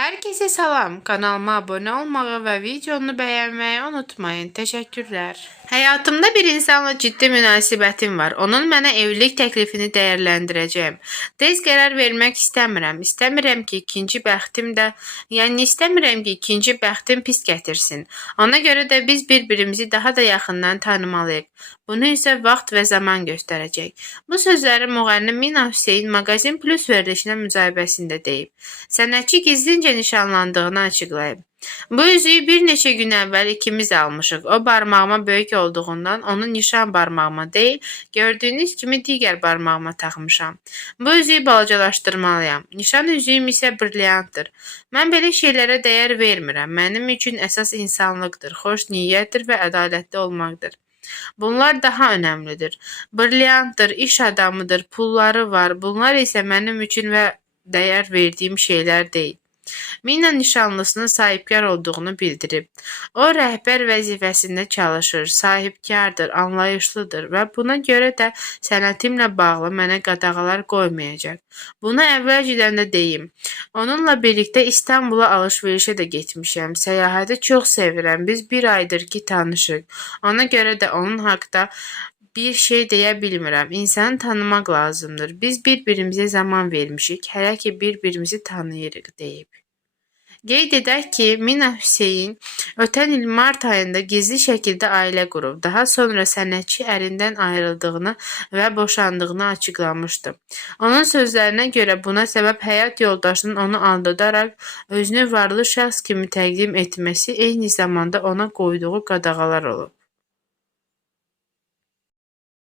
Herkese salam. Kanalıma abone olmağı ve videonu beğenmeyi unutmayın. Teşekkürler. Həyatımda bir insanla ciddi münasibətim var. Onun mənə evlilik təklifini dəyərləndirəcəyəm. Tez qərar vermək istəmirəm. İstəmirəm ki, ikinci bəxtim də, yəni istəmirəm ki, ikinci bəxtim pis gətirsin. Ona görə də biz bir-birimizi daha da yaxından tanımalıyıq. Bunu isə vaxt və zaman göstərəcək. Bu sözləri müğənni Mina Hüseyn Maqazin Plus verilişinə müsahibəsində deyib. Sənətçi gizlincə nişanlandığını açıqlayıb. Bu üzüyü bir neçə gün əvvəl ikimiz almışıq. O barmağıma böyük olduğundan onu nişan barmağıma deyil, gördüyünüz kimi digər barmağıma taxmışam. Bu üzüyü balacalaşdırmalıyam. Nişan üzüyüm isə brilliantdır. Mən belə şeylərə dəyər vermirəm. Mənim üçün əsas insanlıqdır, xoş niyyətdir və ədalətli olmaqdır. Bunlar daha önəmlidir. Brilliantdır, iş adamıdır, pulları var. Bunlar isə mənim üçün və dəyər verdiyim şeylər deyil. Mina nişanlısının sahibkar olduğunu bildirib. O rəhbər vəzifəsində çalışır, sahibkardır, anlayışlıdır və buna görə də sənətimlə bağlı mənə qadağalar qoymayacaq. Bunu əvvəlcədən də deyim. Onunla birlikdə İstanbula alış-verişə də getmişəm. Səyahəti çox sevirəm. Biz bir aydır ki tanışıq. Ona görə də onun haqqında bir şey deyə bilmirəm. İnsanı tanımaq lazımdır. Biz bir-birimizə zaman vermişik, hələ ki bir-birimizi tanıyırıq deyib. Qeyd edək ki, Mina Hüseyn ötən il mart ayında gizli şəkildə ailə qurub. Daha sonra sənətçi ərindən ayrıldığını və boşandığını açıqlamışdı. Onun sözlərinə görə buna səbəb həyat yoldaşının onu aldadaraq özünü varlı şəxs kimi təqdim etməsi, eyni zamanda ona qoyduğu qadağalar olub.